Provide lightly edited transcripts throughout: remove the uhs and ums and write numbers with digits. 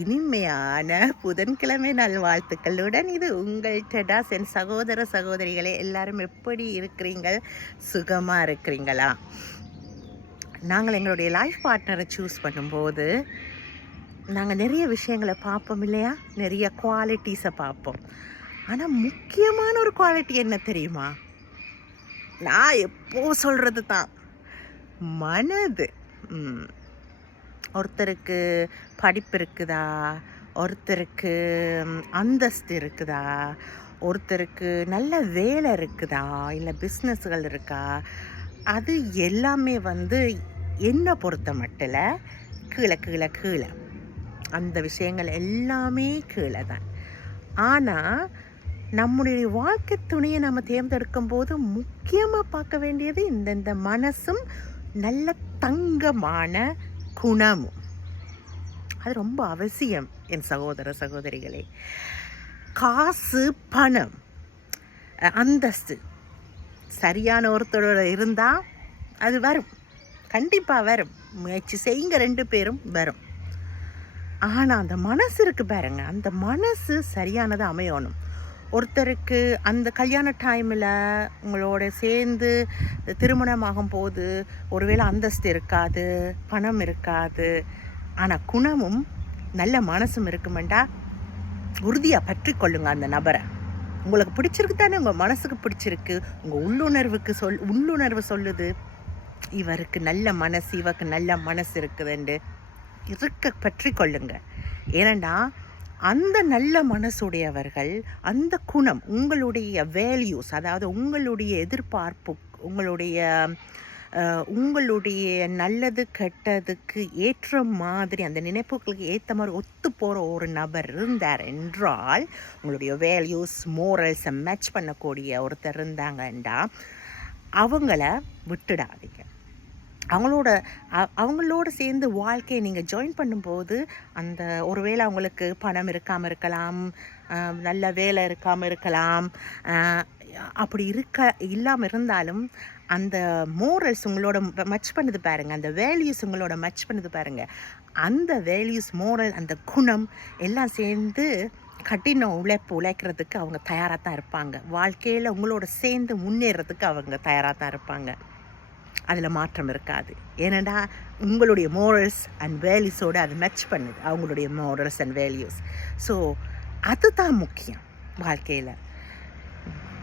இனிமையான புதன்கிழமை நல்வாழ்த்துக்களுடன் இது உங்கள் டெடாஸ். என் சகோதர சகோதரிகளே, எல்லாரும் எப்படி இருக்கிறீங்கள்? சுகமாக இருக்கிறீங்களா? நாங்கள் எங்களுடைய லைஃப் பார்ட்னரை சூஸ் பண்ணும்போது நாங்கள் நிறைய விஷயங்களை பார்ப்போம் இல்லையா? நிறைய குவாலிட்டிஸை பார்ப்போம். ஆனால் முக்கியமான ஒரு குவாலிட்டி என்ன தெரியுமா? நான் எப்போ சொல்கிறது தான், மனது. ஒருத்தருக்கு படிப்பு இருக்குதா, ஒருத்தருக்கு அந்தஸ்து இருக்குதா, ஒருத்தருக்கு நல்ல வேலை இருக்குதா, இல்லை பிஸ்னஸ்கள் இருக்கா, அது எல்லாமே என்னை பொறுத்த மட்டில் கீழே கீழே கீழே அந்த விஷயங்கள் எல்லாமே கீழே தான். ஆனால் நம்முடைய வாழ்க்கை துணையை நம்ம தேர்ந்தெடுக்கும் போது முக்கியமாக பார்க்க வேண்டியது இந்த மனசும் நல்ல தங்கமான குணமும். அது ரொம்ப அவசியம் என் சகோதர சகோதரிகளே. காசு, பணம், அந்தஸ்து சரியான ஒருத்தரோட இருந்தால் அது வரும், கண்டிப்பாக வரும். முயற்சி செய்யுங்க, 2 பேரும் வரும். ஆனால் அந்த மனசு இருக்குது பாருங்க, அந்த மனசு சரியானது அமையணும். ஒருத்தருக்கு அந்த கல்யாண டைமில் உங்களோட சேர்ந்து திருமணமாகும் போது ஒருவேளை அந்தஸ்து இருக்காது, பணம் இருக்காது, ஆனால் குணமும் நல்ல மனசும் இருக்குமெண்டா உறுதியாக பற்றி கொள்ளுங்க அந்த நபரை. உங்களுக்கு பிடிச்சிருக்கு தானே, உங்கள் மனசுக்கு பிடிச்சிருக்கு, உங்கள் உள்ளுணர்வு சொல்லுது இவருக்கு நல்ல மனசு, இவருக்கு நல்ல மனசு இருக்குதுண்டு பற்றி கொள்ளுங்க. ஏனண்டா அந்த நல்ல மனசுடையவர்கள், அந்த குணம், உங்களுடைய வேல்யூஸ், அதாவது உங்களுடைய எதிர்பார்ப்பு, உங்களுடைய நல்லது கெட்டதுக்கு ஏற்ற மாதிரி, அந்த நினைப்புகளுக்கு ஏற்ற மாதிரி ஒத்து போகிற ஒரு நபர் இருந்தார் என்றால், உங்களுடைய வேல்யூஸ் மோரல்ஸை மேட்ச் பண்ணக்கூடிய ஒருத்தர் இருந்தாங்கண்டா அவங்கள விட்டுடாதீங்க. அவங்களோட சேர்ந்து வாழ்க்கையை நீங்கள் ஜாயின் பண்ணும்போது அந்த ஒருவேளை அவங்களுக்கு பணம் இருக்காமல் இருக்கலாம், நல்ல வேலை இருக்காமல் இருக்கலாம், அப்படி இல்லாமல் இருந்தாலும் அந்த மோரல்ஸ் உங்களோட மச் பண்ணுது பாருங்கள், அந்த வேல்யூஸ் உங்களோட மச் பண்ணுது பாருங்கள். அந்த வேல்யூஸ், மோரல், அந்த குணம் எல்லாம் சேர்ந்து கடின உழைக்கிறதுக்கு அவங்க தயாராக தான் இருப்பாங்க. வாழ்க்கையில் உங்களோட சேர்ந்து முன்னேறதுக்கு அவங்க தயாராக தான் இருப்பாங்க. அதில் மாற்றம் இருக்காது. ஏனெண்டா உங்களுடைய மோரல்ஸ் அண்ட் வேல்யூஸோடு அது மேட்ச் பண்ணுது, அவங்களுடைய மோரல்ஸ் அண்ட் வேல்யூஸ். ஸோ அதுதான் முக்கியம் வாழ்க்கையில்.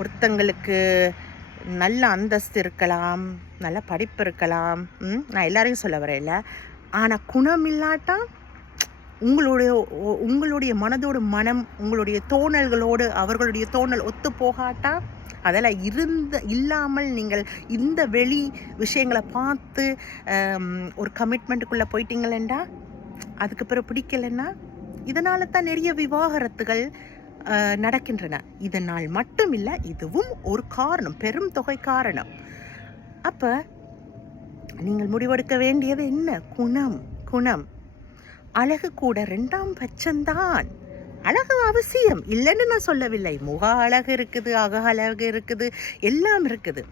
ஒருத்தங்களுக்கு நல்ல அந்தஸ்து இருக்கலாம், நல்ல படிப்பு இருக்கலாம், நான் எல்லாரையும் சொல்ல வரையில. ஆனால் குணம் இல்லாட்டா, உங்களுடைய மனதோடு மனம், உங்களுடைய தோணல்களோடு அவர்களுடைய தோணல் ஒத்து போகாட்டா, அதெல்லாம் இல்லாமல் நீங்கள் இந்த வெளி விஷயங்களை பார்த்து ஒரு கமிட்மெண்ட்டுக்குள்ளே போயிட்டீங்களேண்டா, அதுக்கு பிறகு பிடிக்கலைன்னா, இதனால தான் நிறைய விவாகரத்துகள் நடக்கின்றன. இதனால் மட்டும் இல்லை, இதுவும் ஒரு காரணம், பெரும் தொகை காரணம். அப்போ நீங்கள் முடிவெடுக்க வேண்டியது என்ன? குணம். அழகு கூட 2ஆம் பட்சம்தான். அழகு அவசியம் இல்லைன்னு நான் சொல்லவில்லை. முக அழகு இருக்குது, அக அழகு இருக்குது, எல்லாம் இருக்குது.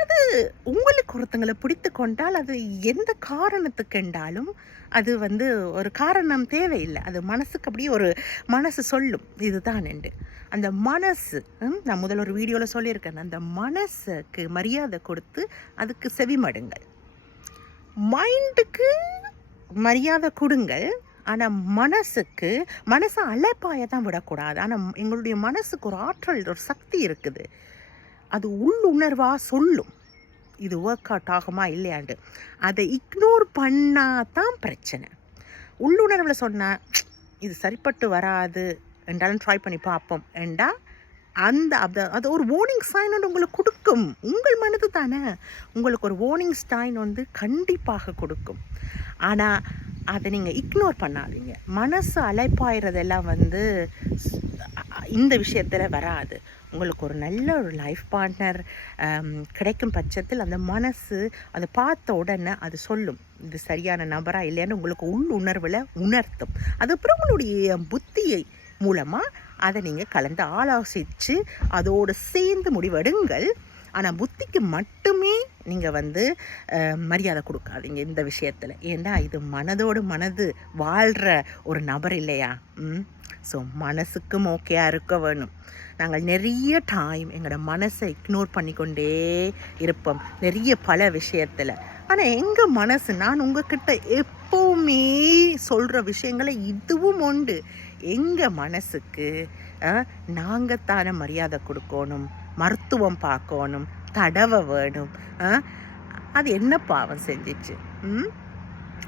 அது உங்களுக்கு ஒருத்தங்களை பிடித்து கொண்டால் அது எந்த காரணத்துக்கு என்றாலும் அது ஒரு காரணம் தேவையில்லை. அது மனசுக்கு அப்படியே ஒரு மனசு சொல்லும் இதுதான் என்று. அந்த மனசு, நான் முதல்ல ஒரு வீடியோவில் சொல்லியிருக்கேன், அந்த மனசுக்கு மரியாதை கொடுத்து அதுக்கு செவிமடுங்கள். மைண்டுக்கு மரியாதை கொடுங்கள், ஆனால் மனசை அலைப்பாய தான் விடக்கூடாது. ஆனால் எங்களுடைய மனசுக்கு ஒரு ஆற்றல், ஒரு சக்தி இருக்குது. அது உள்ளுணர்வாக சொல்லும் இது ஒர்க் அவுட் ஆகுமா இல்லையாண்டு. அதை இக்னோர் பண்ணால் தான் பிரச்சனை. உள்ளுணர்வில் சொன்னால் இது சரிப்பட்டு வராது என்றாலும் ட்ரை பண்ணி பார்ப்போம் என்றா அது ஒரு வார்னிங் சைன் உங்களுக்கு கொடுக்கும். உங்கள் மனது தானே உங்களுக்கு ஒரு வார்னிங் சைன் கண்டிப்பாக கொடுக்கும். ஆனால் அதை நீங்கள் இக்னோர் பண்ணாதீங்க. மனசு அலைப்பாயிறதெல்லாம் இந்த விஷயத்தில் வராது. உங்களுக்கு ஒரு நல்ல ஒரு லைஃப் பார்ட்னர் கிடைக்கும் பட்சத்தில் அந்த மனசு அதை பார்த்த உடனே அது சொல்லும் இது சரியான நபரா இல்லையான்னு உங்களுக்கு உணர்வில் உணர்த்தும். அதுக்கப்புறம் உங்களுடைய புத்தியை மூலமாக அதை நீங்கள் கலந்து ஆலோசித்து அதோடு சேர்ந்து முடிவெடுங்கள். ஆனால் புத்திக்கு மட்டுமே நீங்கள் வந்து மரியாதை கொடுக்காதீங்க இந்த விஷயத்தில். ஏன்னா இது மனதோடு மனது வாழ்கிற ஒரு நபர் இல்லையா? ஸோ மனசுக்கும் ஓகேயாக இருக்க வேணும். நாங்கள் நிறைய டைம் எங்களோட மனசை இக்னோர் பண்ணிக்கொண்டே இருப்போம் நிறைய பல விஷயத்தில். ஆனால் எங்கள் மனசு, நான் உங்ககிட்ட எப்போவுமே சொல்கிற விஷயங்களை இதுவும் உண்டு. எங்கள் மனசுக்கு நாங்கள் தானே மரியாதை கொடுக்கணும், மருத்துவம் பார்க்கணும், தடவை வேணும். அது என்ன பாவம் செஞ்சிச்சு?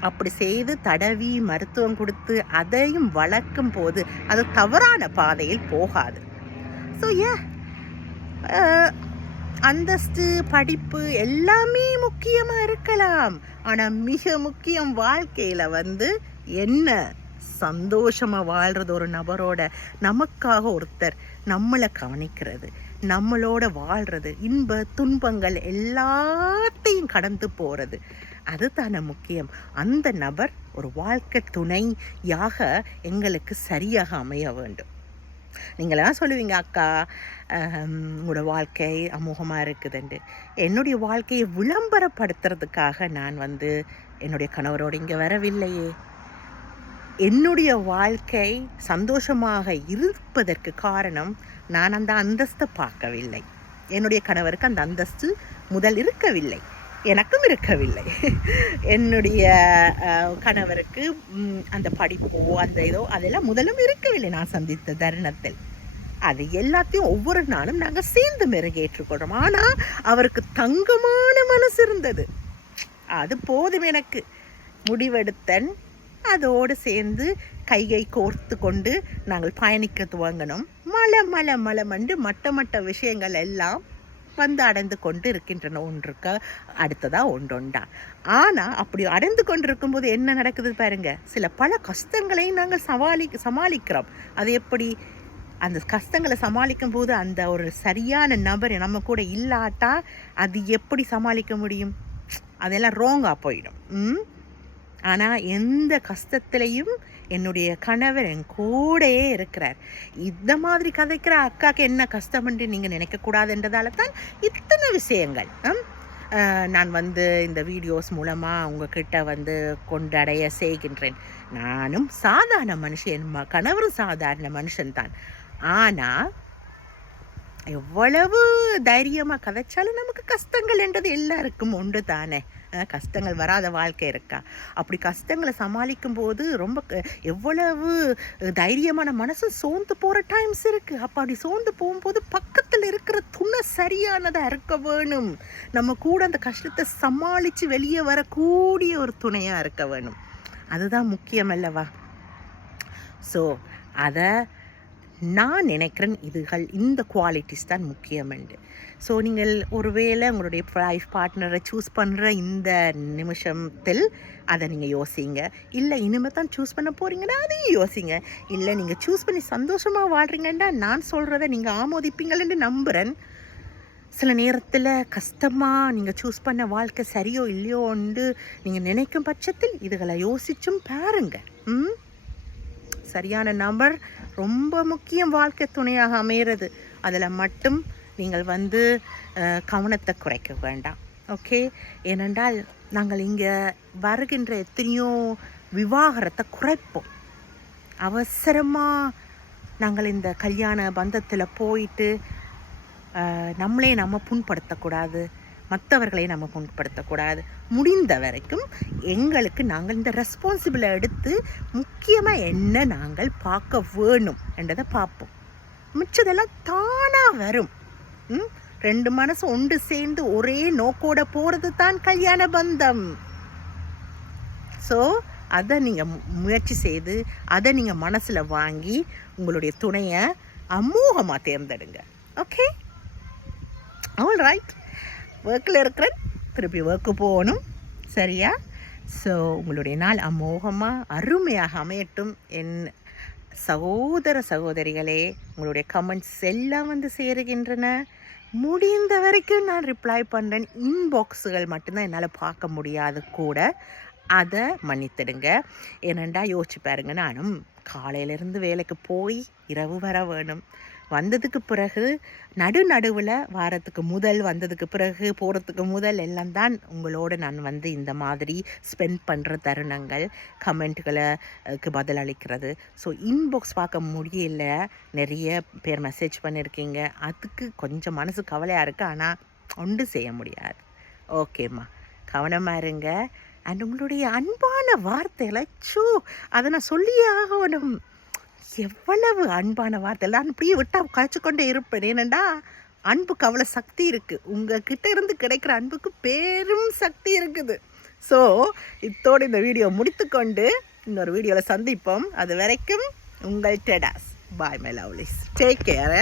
அப்படி செய்து தடவி மருத்துவம் கொடுத்து அதையும் வளர்க்கும் போது அது தவறான பாதையில் போகாது. ஸோ அந்தஸ்து, படிப்பு எல்லாமே முக்கியமாக இருக்கலாம். ஆனால் மிக முக்கியம் வாழ்க்கையில் வந்து என்ன சந்தோஷமாக வாழ்கிறது, ஒரு நபரோட நமக்காக ஒருத்தர் நம்மளை கவனிக்கிறது, நம்மளோட வாழ்கிறது, இன்ப துன்பங்கள் எல்லாத்தையும் கடந்து போகிறது, அதுதானே முக்கியம். அந்த நபர் ஒரு வாழ்க்கை துணையாக எங்களுக்கு சரியாக அமைய வேண்டும். நீங்களாம் சொல்லுவீங்க, அக்கா உங்களோட வாழ்க்கை அமோகமாக இருக்குதுண்டு. என்னுடைய வாழ்க்கையை விளம்பரப்படுத்துறதுக்காக நான் வந்து என்னுடைய கணவரோடு இங்கே வரவில்லையே. என்னுடைய வாழ்க்கை சந்தோஷமாக இருப்பதற்கு காரணம் நான் அந்த அந்தஸ்தை பார்க்கவில்லை. என்னுடைய கணவருக்கு அந்த அந்தஸ்து முதல் இருக்கவில்லை, எனக்கும் இருக்கவில்லை. என்னுடைய கணவருக்கு அந்த படிப்போ அந்த இதோ அதெல்லாம் முதலும் இருக்கவில்லை நான் சந்தித்த தருணத்தில். அது எல்லாத்தையும் ஒவ்வொரு நாளும் நாங்கள் சேர்ந்து மெருகேற்றுக்கொள்கிறோம். ஆனால் அவருக்கு தங்கமான மனசு இருந்தது, அது போதும் எனக்கு. முடிவெடுத்தன், அதோடு சேர்ந்து கையை கோர்த்து கொண்டு நாங்கள் பயணிக்க துவங்கினோம். மலமண்டு மட்ட விஷயங்கள் எல்லாம் வந்து அடைந்து கொண்டு இருக்கின்றன, ஒன்றுக்கு அடுத்ததாக ஒன்றொண்டா. ஆனால் அப்படி அடைந்து கொண்டு இருக்கும்போது என்ன நடக்குது பாருங்க, பல கஷ்டங்களையும் நாங்கள் சமாளிக்கிறோம். அது எப்படி? அந்த கஷ்டங்களை சமாளிக்கும் போது அந்த ஒரு சரியான நபர் நம்ம கூட இல்லாட்டா அது எப்படி சமாளிக்க முடியும்? அதெல்லாம் ரோங்காக போயிடும். ஆனால் எந்த கஷ்டத்துலையும் என்னுடைய கணவர் என் கூடையே இருக்கிறார். இந்த மாதிரி கதைக்கிற அக்காவுக்கு என்ன கஷ்டம்ன்று நீங்கள் நினைக்கக்கூடாதுன்றதால தான் இத்தனை விஷயங்கள் நான் வந்து இந்த வீடியோஸ் மூலமாக உங்ககிட்ட வந்து கொண்டடைய செய்கின்றேன். நானும் சாதாரண மனுஷன், கணவரும் சாதாரண மனுஷன்தான். ஆனால் எவ்வளவு தைரியமாக கதைச்சாலும் நமக்கு கஷ்டங்கள் என்றது எல்லாருக்கும் உண்டு தானே. கஷ்டங்கள் வராத வாழ்க்கை இருக்கா? அப்படி கஷ்டங்களை சமாளிக்கும் போது ரொம்ப எவ்வளவு தைரியமான மனசு சோர்ந்து போகிற டைம்ஸ் இருக்குது. அப்போ அப்படி சோர்ந்து போகும்போது பக்கத்தில் இருக்கிற துணை சரியானதாக இருக்க வேணும். நம்ம கூட அந்த கஷ்டத்தை சமாளித்து வெளியே வரக்கூடிய ஒரு துணையாக இருக்க வேணும். அதுதான் முக்கியம் அல்லவா? ஸோ அதை நான் நினைக்கிறேன், இந்த குவாலிட்டிஸ் தான் முக்கியமெண்டு. ஸோ நீங்கள் ஒருவேளை உங்களுடைய லைஃப் பார்ட்னரை சூஸ் பண்ணுற இந்த நிமிஷத்தில் அதை நீங்கள் யோசிங்க. இல்லை இனிமேல் தான் சூஸ் பண்ண போகிறீங்கன்னா அதையும் யோசிங்க. இல்லை நீங்கள் சூஸ் பண்ணி சந்தோஷமாக வாழ்கிறீங்கன்னா நான் சொல்கிறத நீங்கள் ஆமோதிப்பீங்களன்னு நம்புகிறேன். சில நேரத்தில் கஷ்டமாக நீங்கள் சூஸ் பண்ண வாழ்க்கை சரியோ இல்லையோன்னு நீங்கள் நினைக்கும் பட்சத்தில் இதுகளை யோசிச்சும் பாருங்க. சரியான நபர் ரொம்ப முக்கியம் வாழ்க்கை துணையாக அமைகிறது. அதில் மட்டும் நீங்கள் வந்து கவனத்தை குறைக்க வேண்டாம். ஓகே? ஏனென்றால் நாங்கள் இங்கே வருகின்ற எத்தனையோ விவாகரத்தை குறைப்போம். அவசரமாக நாங்கள் இந்த கல்யாண பந்தத்தில் போயிட்டு நம்மளே நம்ம புண்படுத்தக்கூடாது, மற்றவர்களை நம்ம புண்படுத்தக்கூடாது. முடிந்த வரைக்கும் எங்களுக்கு நாங்கள் இந்த ரெஸ்பான்சிபிளை எடுத்து முக்கியமாக என்ன நாங்கள் பார்க்க வேணும் என்றதை பார்ப்போம். மிச்சதெல்லாம் தானாக வரும். ரெண்டு மனசு ஒன்று சேர்ந்து ஒரே நோக்கோட போகிறது தான் கல்யாண பந்தம். ஸோ அதை நீங்கள் முயற்சி செய்து அதை நீங்கள் மனசில் வாங்கி உங்களுடைய துணையை அமோகமாக தேர்ந்தெடுங்க. ஓகே? All right. ஒர்க்கில் இருக்கிறேன், திருப்பி ஒர்க்கு போகணும். சரியா? ஸோ உங்களுடைய நாள் அமோகமாக அருமையாக அமையட்டும். என் சகோதர சகோதரிகளே, உங்களுடைய கமெண்ட்ஸ் எல்லாம் வந்து சேருகின்றன. முடிந்த வரைக்கும் நான் ரிப்ளை பண்ணுறேன். இன்பாக்ஸுகள் மட்டும்தான் என்னால் பார்க்க முடியாது கூட, அதை மன்னித்திடுங்க. ஏனெண்டா யோசிச்சு பாருங்க, நானும் காலையிலேருந்து வேலைக்கு போய் இரவு வர வேணும். வந்ததுக்கு பிறகு நடுவில் வாரத்துக்கு முதல் வந்ததுக்கு பிறகு போகிறதுக்கு முதல் எல்லாம் தான் உங்களோட நான் வந்து இந்த மாதிரி ஸ்பெண்ட் பண்ணுற தருணங்கள், கமெண்ட்டுகளுக்கு பதிலளிக்கிறது. ஸோ இன்பாக்ஸ் பார்க்க முடியல, நிறைய பேர் மெசேஜ் பண்ணியிருக்கீங்க, அதுக்கு கொஞ்சம் மனசு கவலையாக இருக்குது. ஆனால் ஒன்றும் செய்ய முடியாது. ஓகேம்மா, கவனமாக இருங்க. அண்ட் உங்களுடைய அன்பான வார்த்தைகளை அதை நான் சொல்லியே ஆகணும். எவ்வளவு அன்பான வார்த்தை, நான் அப்படியே விட்டால் கழிச்சு கொண்டே இருப்பேன். ஏனெண்டா அன்புக்கு அவ்வளோ சக்தி இருக்குது. உங்ககிட்ட இருந்து கிடைக்கிற அன்புக்கு பெரும் சக்தி இருக்குது. ஸோ இத்தோடு இந்த வீடியோ முடித்துக்கொண்டு இன்னொரு வீடியோவில் சந்திப்போம். அது வரைக்கும் உங்கள் டெடாஸ். Bye my lovelies. Take care.